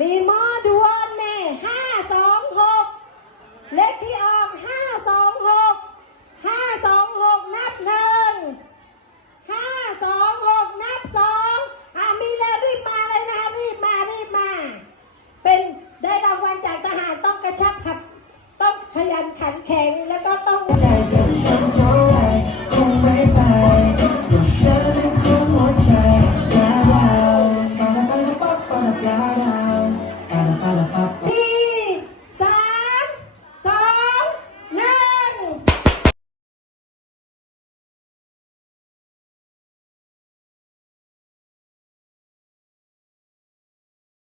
รีโมอดวนเน่ห้าสองหกเลขที่ออกห้าสองหกห้าสองหกนับหนึ่งห้าสองหกนับสองอะมีแล้วรีบมาเลยนะรีบมารีบมา เป็นได้รางวัลจากทหารต้องกระชับขับ ต้องขยันขันแข็งแล้วก็ต้อง that I